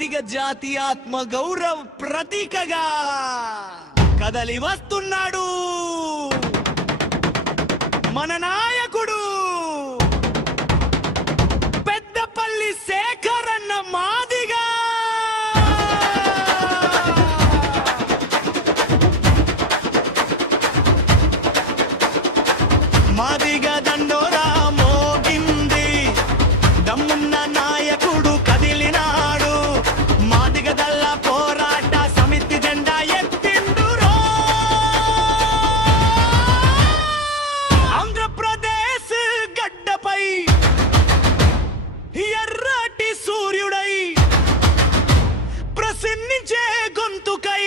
మాదిగ జాతి ఆత్మ గౌరవ ప్రతీకగా కదలి వస్తున్నాడు మన నాయకుడు పెద్దపల్లి శేఖరన్న మాదిగా. మాదిగ దండోరా మోగింది, దమ్మున్న నాయకుడు కదిలినాడు, మాదిగ దల్ల పోరాట సమితి జెండా ఎత్తిండురో. ఆంధ్రప్రదేశ్ గడ్డపై ఎర్రటి సూర్యుడై ప్రసన్నించే గొంతుకై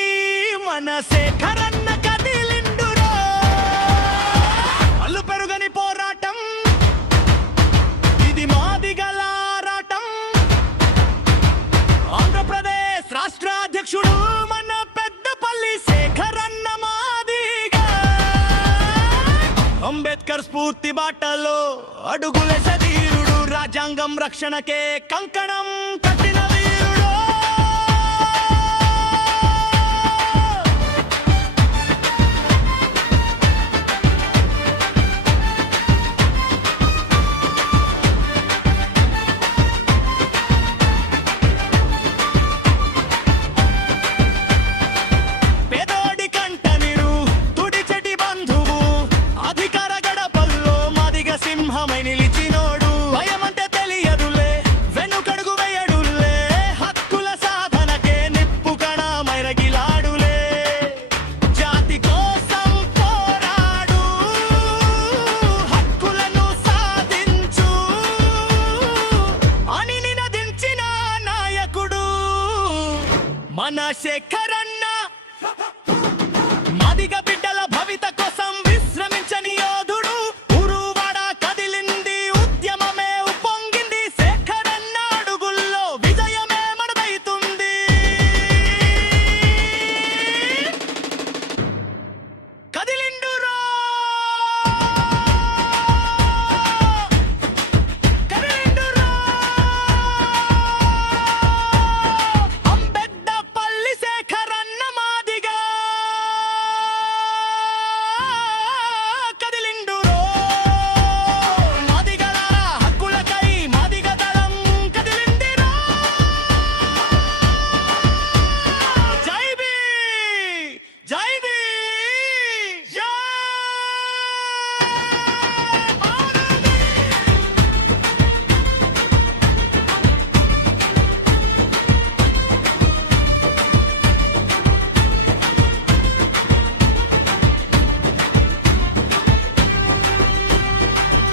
మన శేఖరన్న కదిలిండురో. అల్లు పెరుగని పోరాటం ఇది మాదిగల ఆరాటం. ఆంధ్రప్రదేశ్ రాష్ట్ర అధ్యక్షుడు మన పెద్దపల్లి శేఖరన్న మాదిగా. అంబేద్కర్ స్ఫూర్తి బాటలో అడుగులేసే ధీరుడు, రాజ్యాంగం రక్షణకే కంకణం కట్టిన వీరుడు. పేదోడి కంట నీరు తుడిచెటి బంధువు, అధికార గడపల్లో మాదిగ సింహమై నిలిచినోడు. భయమంటే తెలియదులే, వెనుకడుగు వేయడులే, హక్కుల సాధనకే నిప్పు కణమై రగిలాడులే. జాతి కోసం పోరాడు, హక్కులను సాధించు అని నినదించిన నాయకుడు మన శేఖరన్న. మాదిగ బిడ్డ